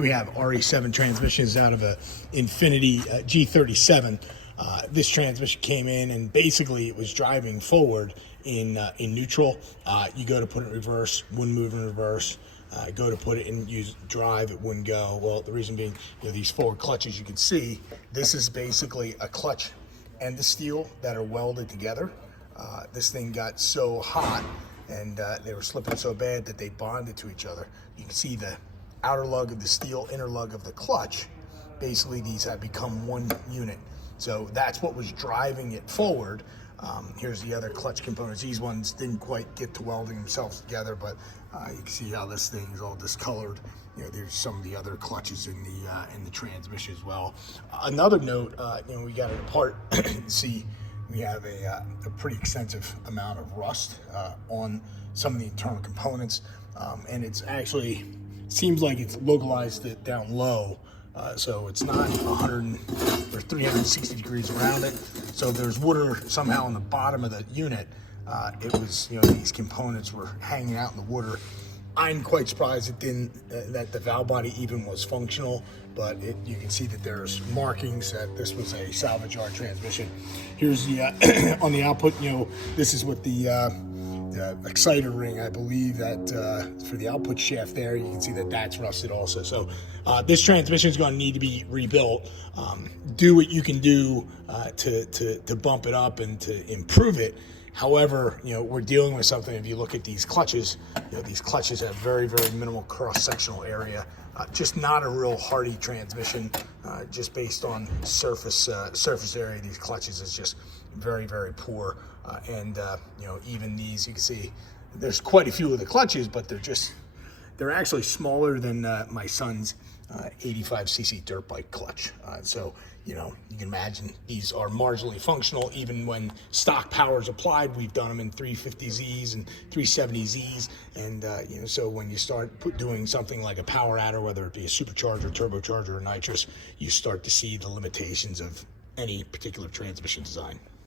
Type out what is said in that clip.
We have RE7 transmissions out of a Infinity G37. This transmission came in and basically it was driving forward in neutral. You go to put it in reverse, wouldn't move in reverse. Go to put it in use drive, it wouldn't go. Well, the reason being, these forward clutches, you can see this is basically a clutch and the steel that are welded together. This thing got so hot and they were slipping so bad that they bonded to each other. You can see the outer lug of the steel, inner lug of the clutch. Basically, these have become one unit. So that's what was driving it forward. Here's the other clutch components. These ones didn't quite get to welding themselves together, but you can see how this thing is all discolored. There's some of the other clutches in the transmission as well. Another note, we got it apart. See, we have a pretty extensive amount of rust on some of the internal components, and it's actually seems like it's localized it down low. So it's not 100 or 360 degrees around it. So if there's water somehow on the bottom of the unit, it was, these components were hanging out in the water. I'm quite surprised it didn't, that the valve body even was functional, but you can see that there's markings that this was a salvage yard transmission. Here's the, on the output, this is what the exciter ring, I believe that for the output shaft there, you can see that that's rusted also. So this transmission is going to need to be rebuilt. Do what you can do to bump it up and to improve it. However, we're dealing with something. If you look at these clutches, these clutches have very, very minimal cross-sectional area. Just not a real hardy transmission. Just based on surface area, these clutches is just very, very poor. Even these, you can see there's quite a few of the clutches, but they're actually smaller than my son's 85cc dirt bike clutch. So you can imagine these are marginally functional even when stock power is applied. We've done them in 350Zs and 370Zs, and so when you start doing something like a power adder, whether it be a supercharger, turbocharger, or nitrous, you start to see the limitations of any particular transmission design.